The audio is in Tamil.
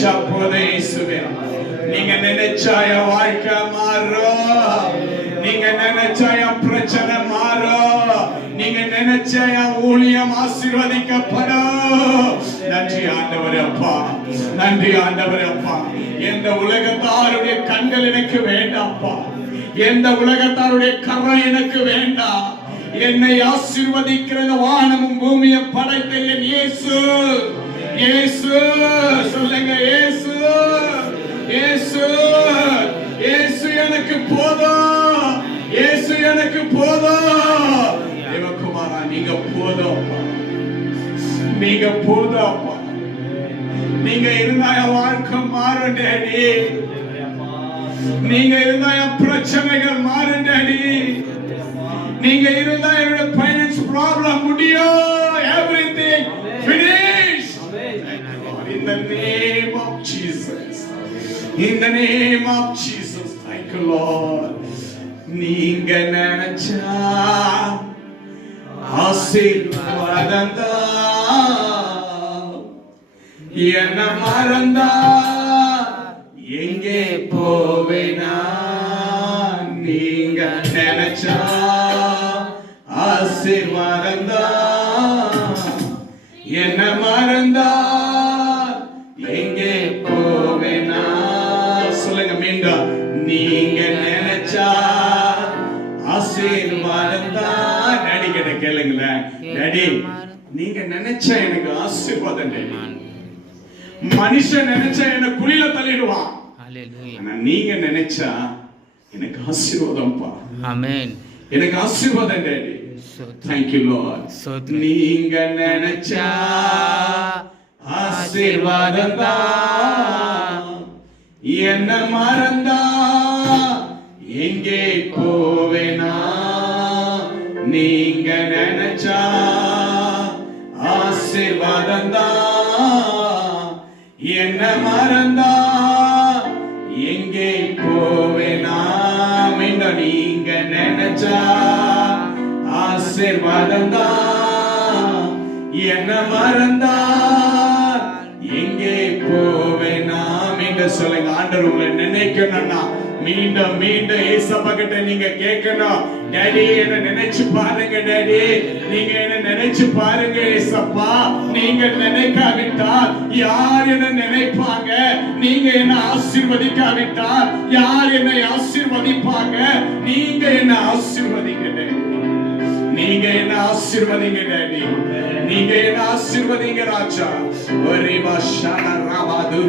நினைச்சா போதும் இயேசுவே. நீங்க நினைச்சா என் வாழ்க்கை மாறும். நீங்க நினைச்சா என் பிரச்சனை மாறும். நீங்க நினைச்சா என் ஊழியம் ஆசீர்வதிக்கப்படும். நன்றி ஆண்டவரே அப்பா, நன்றி ஆண்டவரே அப்பா. எந்த உலகத்தாருடைய கண்கள் எனக்கு வேண்டாம்ப்பா, எந்த உலகத்தாருடைய கரை எனக்கு வேண்டாம். என்னை ஆசீர்வதிக்கிறது வானமும் பூமியும் படைத்த என் இயேசு. இயேசு சொல்லுங்க, இயேசு, இயேசு, இயேசு எனக்கு போதும், இயேசு எனக்கு போதும். தேவகுமாரா நீங்க போதும், நீங்க போதும். நீங்க இருந்தா என் வாழ்க்கை மாறும் டேடி. நீங்க இருந்தா என் பிரச்சனைகள் மாறும் டேடி. நீங்க இருந்தா என்னோட ஃபைனான்ஸ் ப்ராப்ளம் முடியும். Everything finish in the name of Jesus, in the name of Jesus. Thank you Lord. நீங்க நினைச்சா ஆசீர்வாதம் என்ன மறந்தா எங்கே போவேனா? நீங்க நினைச்சா ஆசீர்வாதம் என்ன மறந்தா எங்கே போவேனா? சொல்லுங்க மீண்டும். நீங்க நினைச்சா ஆசீர்வாதம் தான். டாடி கிட்ட கேளுங்களேன், டாடி நீங்க நினைச்சா எனக்கு ஆசீர்வாதம். மனுஷன் நினைச்சா என்ன குழியில தள்ளிடுவான். ஆனா நீங்க நினைச்சா எனக்கு ஆசீர்வாதம்ப்பா. ஆமென். எனக்கு ஆசீர்வாதம் டாடி. Thank you Lord. நீங்க நினைச்சா ஆசீர்வாதம் தான். என்ன மறந்தா எங்கே போவேனா? நீங்க நினைச்சா ஆசீர்வாதம் தான். என்ன மறந்தா எங்கே போவேனா? மீண்டும். நீங்க நினைச்சா ஆசீர்வாதம் தான். என்ன மறந்தா எங்கே போவேனா? மீண்டும் சொல்லுங்க. ஆண்டவர் உங்களை நினைக்கணும்னா மீண்டும் மீண்டும் ஏசப்பா கிட்ட நீங்க கேட்கணும். டாடி என்ன நினைச்சு பாருங்க டாடி, நீங்க என்ன நினைச்சு பாருங்க ஏசப்பா. நீங்க நினைக்காவிட்டால் யார் என்ன நினைப்பாங்க? நீங்க என்ன ஆசீர்வதிக்காவிட்டால் யார் என்னை ஆசீர்வதிப்பாங்க? நீங்க என்ன ஆசீர்வதிங்க டாடி, நீங்க என்ன ஆசீர்வதிங்க டாடி, நீங்க என்ன ஆசீர்வதிங்க ராஜா. ஒரே பாஷா ராவாது